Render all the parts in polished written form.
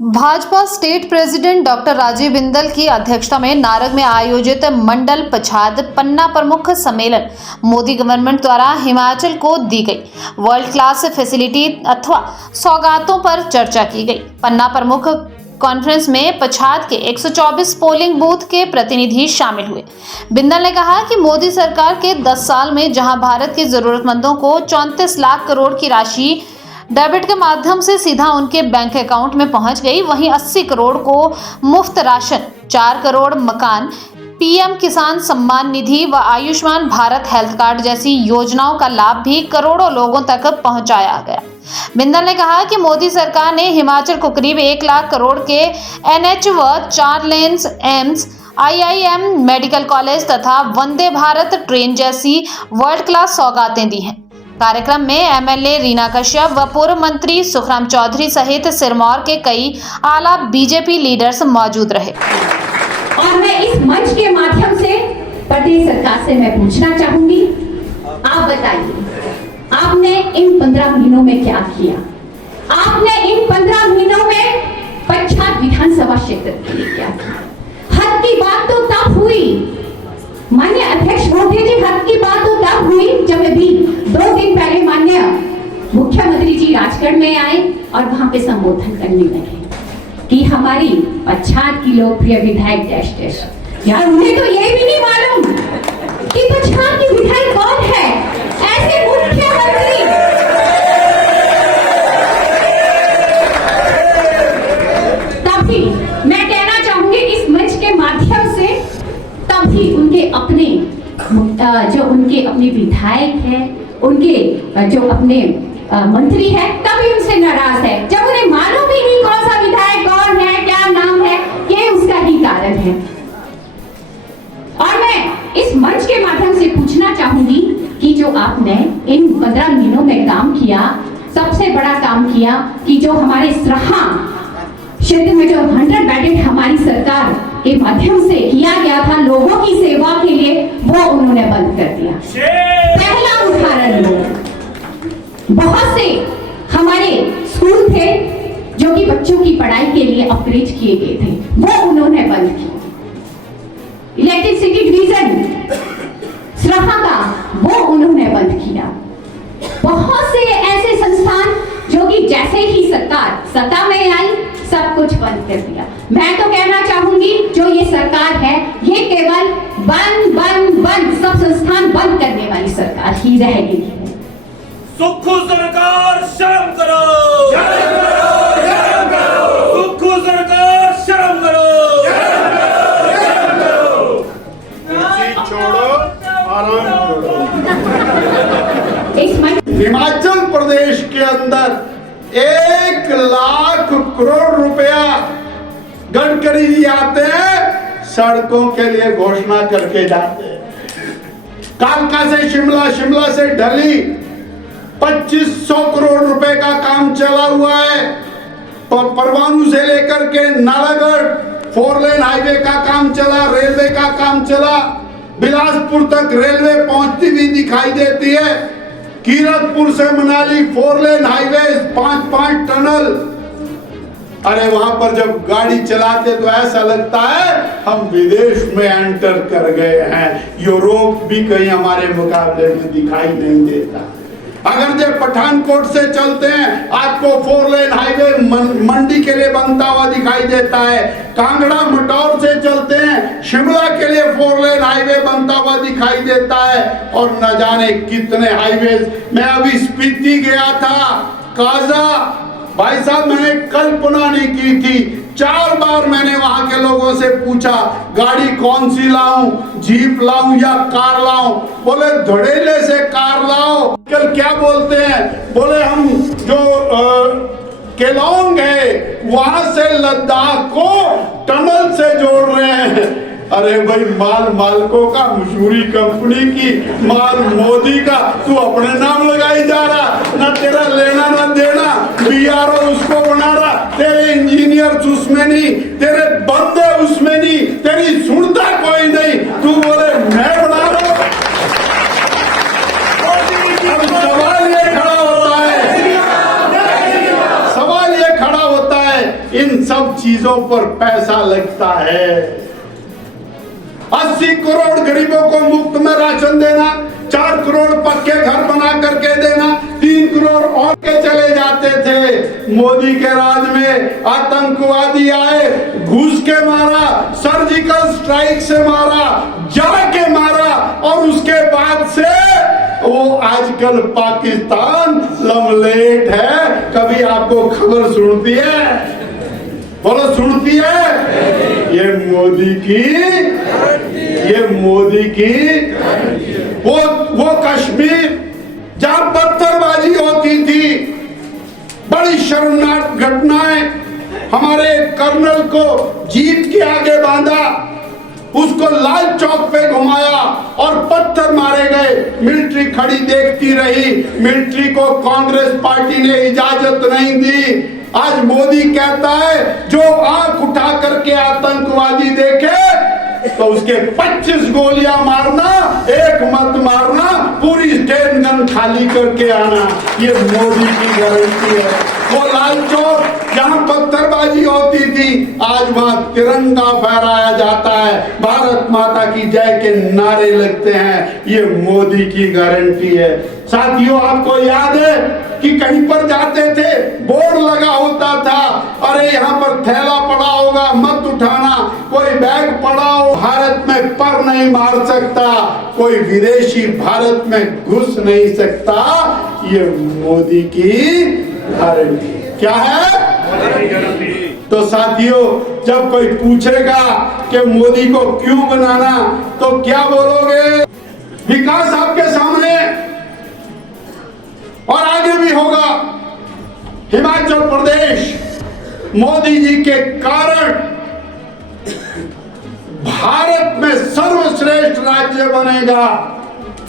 Bhajpa state president doctor Rajeev Bindal की अध्यक्षता में नारग में आयोजित मंडल पछाद पन्ना प्रमुख सम्मेलन मोदी गवर्नमेंट द्वारा हिमाचल को दी गई वर्ल्ड क्लास फैसिलिटी अथवा सौगातों पर चर्चा की गई। पन्ना प्रमुख कॉन्फ्रेंस में पछाद के 124 पोलिंग बूथ के प्रतिनिधि शामिल हुए। बिंदल ने कहा कि मोदी सरकार के 10 साल में जहां भारत के जरूरतमंदों को 34 लाख करोड़ की राशि डेबिट के माध्यम से सीधा उनके बैंक अकाउंट में पहुंच गई, वहीं 80 करोड़ को मुफ्त राशन, 4 करोड़ मकान, पीएम किसान सम्मान निधि व आयुष्मान भारत हेल्थ कार्ड जैसी योजनाओं का लाभ भी करोड़ों लोगों तक पहुंचाया गया। बिंदल ने कहा कि मोदी सरकार ने हिमाचल को करीब 1 लाख करोड़ के एनएच व 4 lens, AIIMS, IIM, medical college तथा वंदे भारत ट्रेन जैसी वर्ल्ड क्लास सौगातें दी हैं। कार्यक्रम में एमएलए रीना कश्यप व पूर्व मंत्री सुखराम चौधरी सहित सिरमौर के कई आला बीजेपी लीडर्स मौजूद रहे। और मैं इस मंच के माध्यम से प्रदेश सरकार से मैं पूछना चाहूंगी, आप बताइए, आपने इन 15 महीनों में क्या किया? आपने इन 15 महीनों में पच्छाद विधानसभा क्षेत्र के लिए क्या किया? हद की बात तो तब हुई, माननीय अध्यक्ष मोदी जी, हद की बात तो तब हुई जब अभी 2 दिन पहले माननीय मुख्यमंत्री जी राजगढ़ में आए और वहां पे संबोधन करने लगे कि हमारी पच्छाद की लोकप्रिय विधायक डैश डैश। यार, उन्हें तो ये भी नहीं मालूम कि पच्छाद की विधायक कौन है। ऐसे मुख्यमंत्री तभी मैं कहना चाहूंगी इस मंच के माध्यम से, तभी उनके अपने जो उनके अपने विधायक हैं, उनके जो अपने मंत्री है, तभी उनसे नाराज है जब उन्हें मालूम ही नहीं कौन सा विधायक कौन है, क्या नाम है, ये उसका ही कारण है। और मैं इस मंच के माध्यम से पूछना चाहूंगी कि जो आपने इन 15 महीनों में काम किया, सबसे बड़ा काम किया कि जो हमारे सराहा क्षेत्र में जो 100 बेडेड हमारी सरकार के माध्यम से किया गया था लोगों की सेवा के लिए, वो उन्होंने बंद कर दिया। पहला उदाहरण लो, बहुत से हमारे स्कूल थे जो कि बच्चों की पढ़ाई के लिए अपग्रेड किए गए थे, वो उन्होंने बंद किया। इलेक्ट्रिसिटी डिवीजन सराहा का, वो उन्होंने बंद किया। बहुत से ऐसे संस्थान जो कि जैसे ही सरकार सत्ता में आई, सब कुछ बंद कर दिया। मैं तो कहना चाहूंगी जो ये सरकार है, ये केवल बंद बंद बंद सब संस्थान बंद करने वाली सरकार ही रह गई है। सुक्खू सरकार शर्म करो, शर्म करो, शर्म करो। सुक्खू सरकार शर्म करो, शर्म करो। कुर्सी छोड़ो, आराम करो। हिमाचल प्रदेश के अंदर 1 लाख करोड़ रुपया गडकरी जी आते हैं, सड़कों के लिए घोषणा करके जाते हैं। कालका से शिमला, शिमला से दिल्ली 2500 करोड़ रुपए का काम चला हुआ है। परवाणु से लेकर के नालागढ़ 4 लेन हाईवे का काम चला, रेलवे का काम चला, बिलासपुर तक रेलवे पहुंचती हुई दिखाई देती है। कीरतपुर से मनाली 4 लेन हाईवे, 5 टनल। अरे वहां पर जब गाड़ी चलाते तो ऐसा लगता है हम विदेश में एंटर कर गए हैं। यूरोप भी कहीं हमारे मुकाबले में दिखाई नहीं देता। अगर जब पठानकोट से चलते हैं, आपको 4 लेन हाईवे मंडी के लिए बनता हुआ दिखाई देता है। कांगड़ा मटौर से चलते हैं, शिमला के लिए 4 लेन हाईवे बनता हुआ दिखाई देता है। और न जाने कितने हाईवे। मैं अभी स्पीति गया था, काजा, भाई साहब, मैंने कल्पना नहीं की थी। 4 बार मैंने वहां के लोगों से पूछा गाड़ी कौन सी लाऊं, जीप लाऊं या कार लाऊं? बोले धड़ेले से कार लाओ। कल क्या बोलते हैं? बोले हम जो केलोंग है वहां से लद्दाख को टनल से जोड़ रहे हैं। अरे भाई, माल मालकों का, मशहूरी कंपनी की, माल मोदी का, तू अपने नाम लगाई जा रहा, ना तेरा लेना ना देना। बीआरओ उसको बना रहा, तेरे इंजीनियर उसमें नहीं, तेरे बंदे उसमें नहीं, तेरी सुनता कोई नहीं, तू बोले मैं बना रहा हूं। सवाल ये खड़ा होता है, इन सब सब चीजों पर पैसा लगता है। 80 करोड़ गरीबों को मुफ्त में राशन देना, 4 करोड़ पक्के घर बना करके देना, 3 करोड़ और के चले जाते थे। मोदी के राज में आतंकवादी आए, घुस के मारा, सर्जिकल स्ट्राइक से मारा, जाके मारा, और उसके बाद से वो आजकल पाकिस्तान लमलेट है। कभी आपको खबर सुनती है? बोलो, सुनती है? ये मोदी की वो कश्मीर जहां पत्थरबाजी होती थी, बड़ी शर्मनाक घटनाएं, हमारे कर्नल को जीप के आगे बांधा, उसको लाल चौक पे घुमाया और पत्थर मारे गए। मिलिट्री खड़ी देखती रही, मिलिट्री को कांग्रेस पार्टी ने इजाजत नहीं दी। आज मोदी कहता है जो आंख उठा करके आतंकवादी देखे तो उसके 25 गोलियां मारना, एक मत मारना, पूरी स्टेट गन खाली करके आना। ये मोदी की गारंटी है। वो लाल चौक जहां पत्थरबाजी होती थी, आज वहां तिरंगा फहराया जाता है, भारत माता की जय के नारे लगते हैं। ये मोदी की गारंटी है। साथियों, आपको याद है कि कहीं पर जाते थे, बोर्ड लगा होता था, अरे यहाँ पर थैला पड़ा होगा मत उठाना, कोई बैग पड़ा हो भारत में पर नहीं मार सकता, कोई विदेशी भारत में घुस नहीं सकता। ये मोदी की गारंटी क्या है? तो साथियों, जब कोई पूछेगा कि मोदी को क्यों बनाना, तो क्या बोलोगे? विकास आपके सामने और आगे भी होगा। हिमाचल प्रदेश मोदी जी के कारण भारत में सर्वश्रेष्ठ राज्य बनेगा।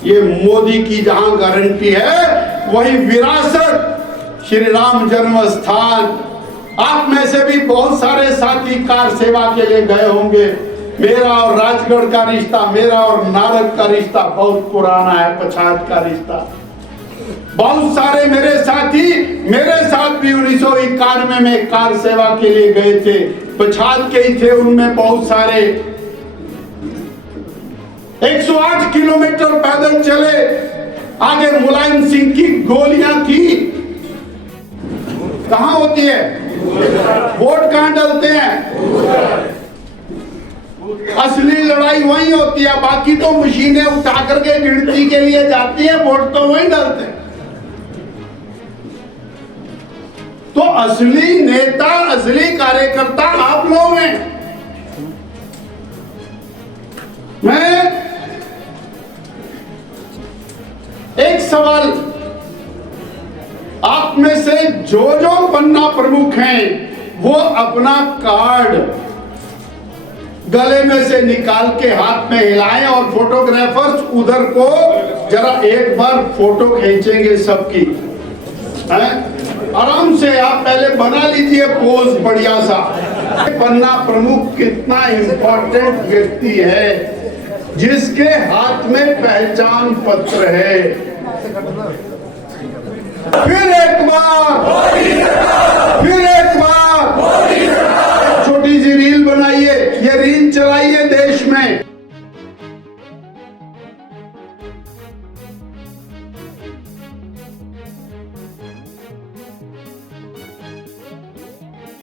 ये मोदी की जहां गारंटी है, वही विरासत श्री राम जन्म स्थान। आप में से भी बहुत सारे साथी कार सेवा के लिए गए होंगे। मेरा और राजगढ़ का रिश्ता, मेरा और नारद का रिश्ता बहुत पुराना है, पछात का रिश्ता। बहुत सारे मेरे साथी मेरे साथ भी 1991 में कार सेवा के लिए गए थे, पछात के ही थे। उनमें बहुत सारे 108 किलोमीटर पैदल चले। आगे मुलायम सिंह की गोलियां थी। कहां होती है? वोट कहां डलते हैं? असली लड़ाई वहीं होती है। बाकी तो मशीनें उठा करके गिनती के लिए जाती है, वोट तो वहीं डलते हैं। तो असली नेता, असली कार्यकर्ता आप लोग हैं। मैं एक सवाल, आप में से जो पन्ना प्रमुख हैं, वो अपना कार्ड गले में से निकाल के हाथ में हिलाएं और फोटोग्राफर्स उधर को जरा एक बार फोटो खींचेंगे सबकी। आराम से आप पहले बना लीजिए पोज बढ़िया सा। पन्ना प्रमुख कितना इंपॉर्टेंट व्यक्ति है, जिसके हाथ में पहचान पत्र है। फिर एक बार, फिर